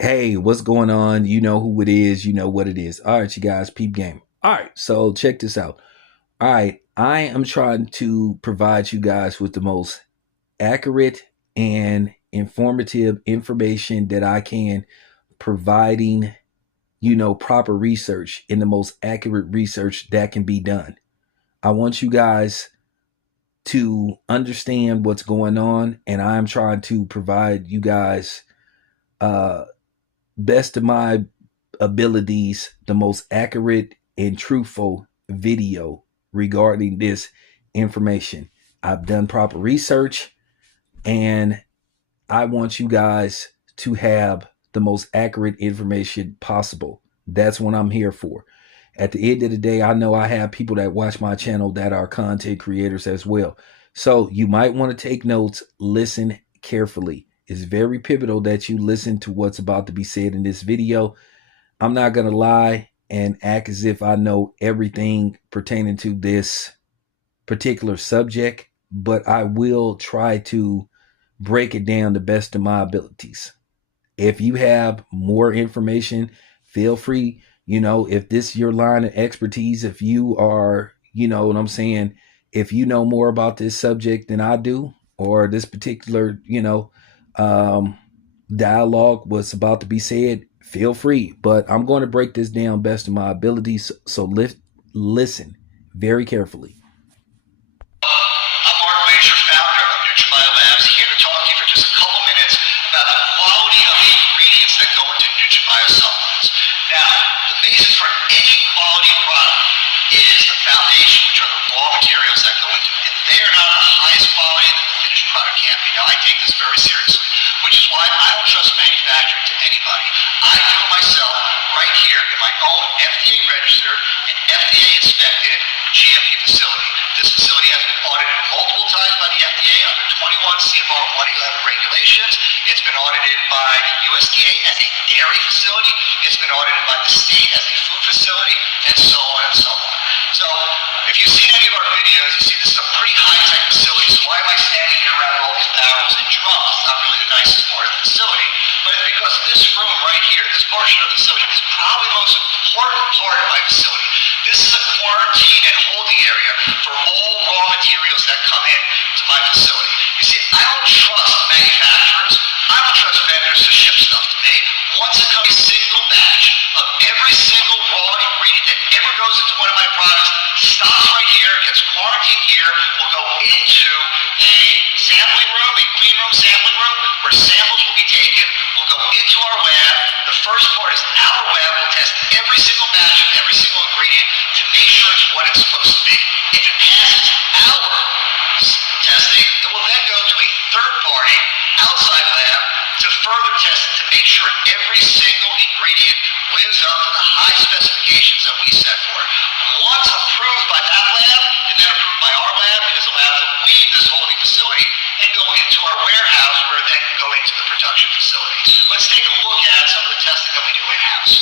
Hey, what's going on? You know who it is. You know what it is. All right, you guys, peep game. All right, so check this out. All right, I am trying to provide you guys with the most accurate and informative information that I can, providing, proper research in the most accurate research that can be done. I want you guys to understand what's going on, and I'm trying to provide you guys uh, best of my abilities, the most accurate and truthful video regarding this information. I've done proper research and I want you guys to have the most accurate information possible. That's what I'm here for. At the end of the day, I know I have people that watch my channel that are content creators as well. So you might want to take notes, listen carefully. It's very pivotal that you listen to what's about to be said in this video. I'm not going to lie and act as if I know everything pertaining to this particular subject, but I will try to break it down the best of my abilities. If you have more information, feel free. If this is your line of expertise, if you are, you know what I'm saying, if you know more about this subject than I do, or this particular, um, dialogue was about to be said, feel free. But I'm going to break this down best of my abilities. So listen very carefully. I'm Mark Major, founder of NutriBio here to talk to you for just a couple minutes about the quality of the ingredients that go into NutriBio supplements. Now, the basis for any quality product is the foundation, which are the raw materials that go into it. If they are not the highest quality, then the finished product can't be. Now, I take this very seriously, which is why I don't trust manufacturing to anybody. I do it myself right here in my own FDA registered and FDA inspected GMP facility. This facility has been audited multiple times by the FDA under 21 CFR 111 regulations. It's been audited by the USDA as a dairy facility. It's been audited by the state as a food facility, and so on and so on. So if you've seen any of our videos, you see this is a pretty high-tech facility. So why am I standing here around all these barrels and drums? It's not really the nicest part of the facility, but it's because this room right here, this portion of the facility, is probably the most important part of my facility. This is a quarantine and holding area for all raw materials that come in to my facility. You see, I don't trust manufacturers. I don't trust vendors to ship stuff to me. Once it comes a single batch of every single raw ingredient that ever goes into one of my products, stops right here, gets quarantined here, will go into a sampling room, a clean room sampling room, where samples will be taken, will go into our lab. The first part is our lab will test every single batch of every single ingredient to make sure it's what it's supposed to be. If it passes our testing, it will then go to a third party outside lab to further test it to make sure every single ingredient lives up to the high specifications that we set for it. Once approved by that lab, and then approved by our lab, it is allowed to leave this holding facility and go into our warehouse where it then can go into the production facility. Let's take a look at some of the testing that we do in-house.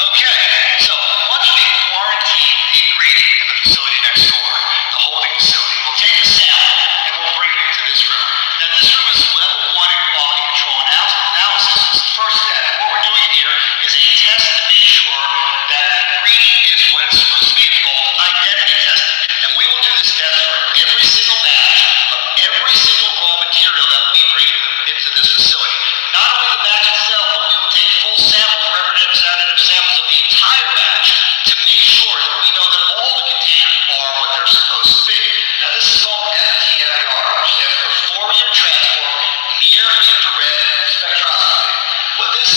Okay, so once we quarantine the ingredient in the facility next door, the holding facility, we'll take a sample and we'll bring it into this room. Now this room is level 1 in quality control analysis. It's the first step. What we're doing here is a test to make sure that the ingredient is what it's supposed to be. It's called identity testing. And we will do this test for every single batch of every single raw material that we bring into this facility. Not only the batch itself, but we will take full samples, representative samples of the entire batch to make sure that we know that all the containers are what they're supposed to be. Now this is called FTNIR, which stands for Fourier Transform Near Infrared Spectroscopy. What this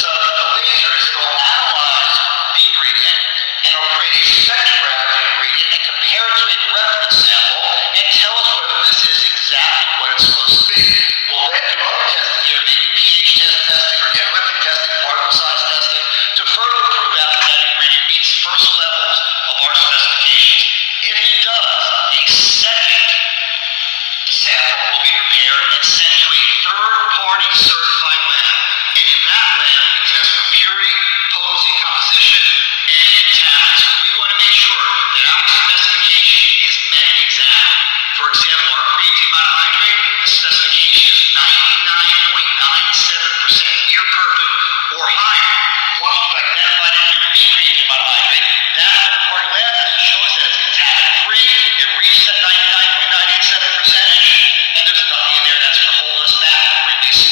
once we've identified it, your ingredient came out of hydrate, that third-party lab shows that it's contaminant-free. It reached that 99.987 percentage, and there's nothing in there that's going to hold us back from releasing.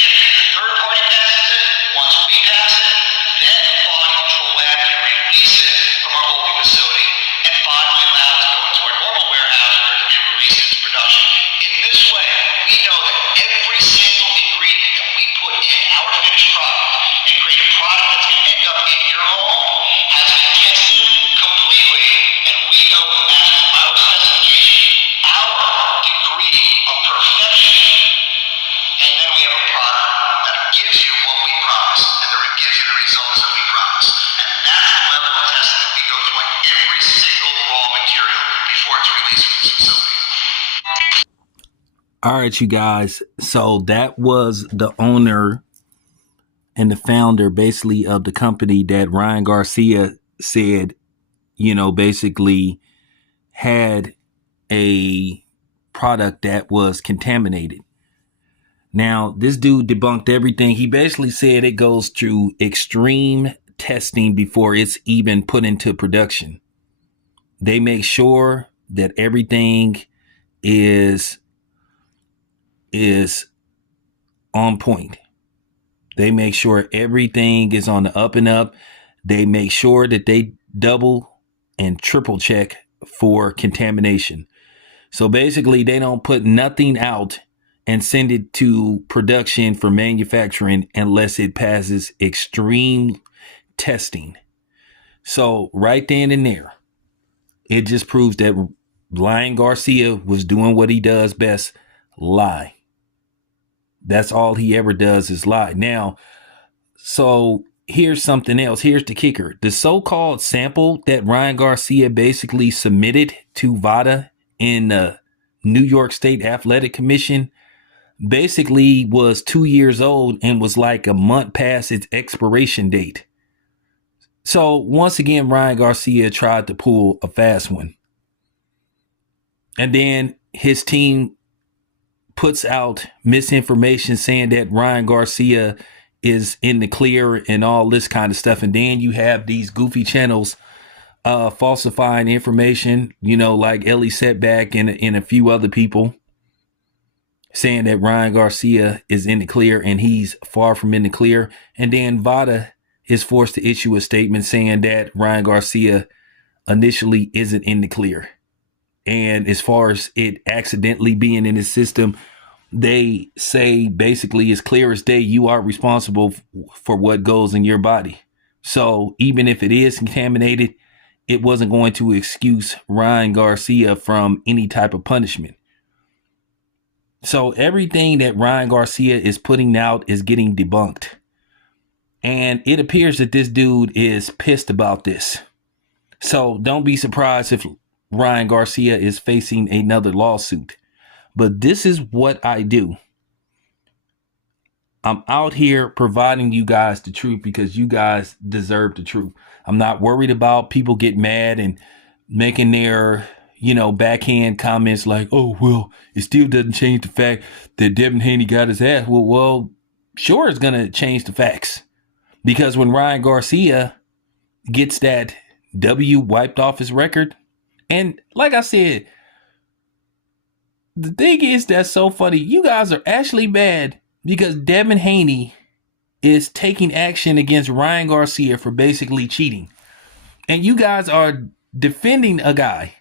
If the third party passes it, once we pass it, then the quality control lab can release it from our holding facility and finally allow it to go into our normal warehouse where it can be released into production. In this way, we know that every single ingredient that we put in our finished product and create a product that's going to end up in your home has been tested completely, and we know as our specification, our degree of perfection, and then we have a product that gives you what we promise, and that gives you the results that we promise. And that's the level of testing that we go through on every single raw material before it's released from this facility. All right, you guys. So that was the owner and the founder basically of the company that Ryan Garcia said, basically had a product that was contaminated. Now, this dude debunked everything. He basically said it goes through extreme testing before it's even put into production. They make sure that everything is on point. They make sure everything is on the up and up. They make sure that they double and triple check for contamination. So basically, they don't put nothing out and send it to production for manufacturing unless it passes extreme testing. So right then and there, it just proves that Ryan Garcia was doing what he does best, lie. That's all he ever does is lie. Now, so here's something else. Here's the kicker. The so-called sample that Ryan Garcia basically submitted to VADA in the New York State Athletic Commission basically was 2 years old and was like a month past its expiration date. So once again, Ryan Garcia tried to pull a fast one. And then his team puts out misinformation saying that Ryan Garcia is in the clear and all this kind of stuff. And then you have these goofy channels falsifying information, like Ellie Setback and a few other people saying that Ryan Garcia is in the clear and he's far from in the clear. And then VADA is forced to issue a statement saying that Ryan Garcia initially isn't in the clear. And as far as it accidentally being in the system, they say basically as clear as day, you are responsible for what goes in your body. So even if it is contaminated, it wasn't going to excuse Ryan Garcia from any type of punishment. So everything that Ryan Garcia is putting out is getting debunked. And it appears that this dude is pissed about this. So don't be surprised if Ryan Garcia is facing another lawsuit. But this is what I do. I'm out here providing you guys the truth because you guys deserve the truth. I'm not worried about people get mad and making their, backhand comments like, oh, well, it still doesn't change the fact that Devin Haney got his ass. Well, sure, it's going to change the facts. Because when Ryan Garcia gets that W wiped off his record, and like I said, the thing is that's so funny. You guys are actually mad because Devin Haney is taking action against Ryan Garcia for basically cheating. And you guys are defending a guy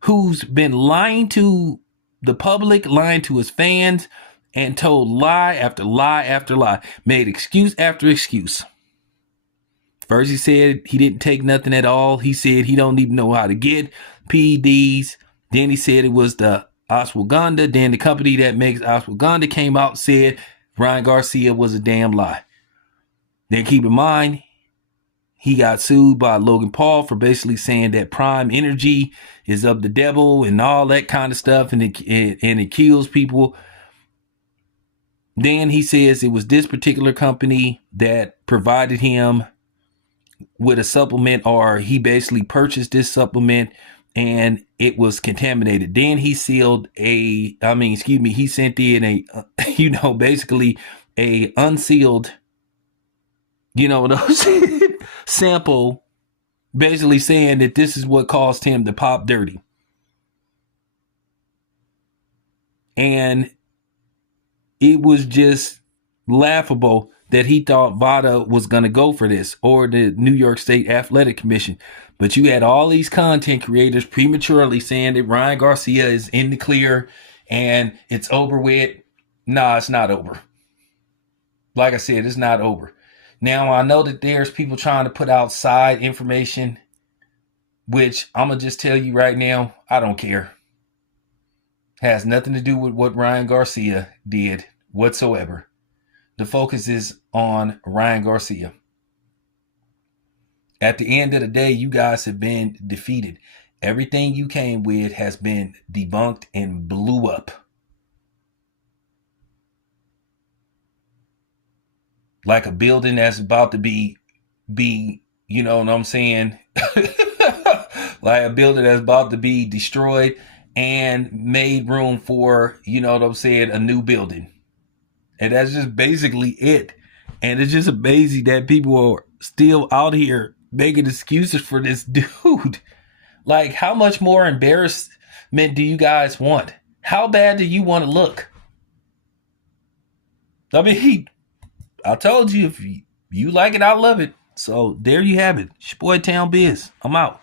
who's been lying to the public, lying to his fans, and told lie after lie after lie, made excuse after excuse. First, he said he didn't take nothing at all. He said he don't even know how to get PEDs. Then he said it was the ashwagandha. Then the company that makes ashwagandha came out and said Ryan Garcia was a damn lie. Then keep in mind, he got sued by Logan Paul for basically saying that Prime Energy is of the devil and all that kind of stuff, and it kills people. Then he says it was this particular company that provided him with a supplement, or he basically purchased this supplement and it was contaminated. Then he sent in basically a unsealed You know, those sample basically saying that this is what caused him to pop dirty. And it was just laughable that he thought VADA was going to go for this, or the New York State Athletic Commission. But you had all these content creators prematurely saying that Ryan Garcia is in the clear and it's over with. Nah, it's not over. Like I said, it's not over. Now, I know that there's people trying to put out side information, which I'm going to just tell you right now, I don't care. Has nothing to do with what Ryan Garcia did whatsoever. The focus is on Ryan Garcia. At the end of the day, you guys have been defeated. Everything you came with has been debunked and blew up. Like a building that's about to be, you know what I'm saying? Like a building that's about to be destroyed and made room for, you know what I'm saying, a new building. And that's just basically it. And it's just amazing that people are still out here making excuses for this dude. Like, how much more embarrassment do you guys want? How bad do you want to look? I mean, I told you, if you like it, I love it. So there you have it. It's your boy Town Biz. I'm out.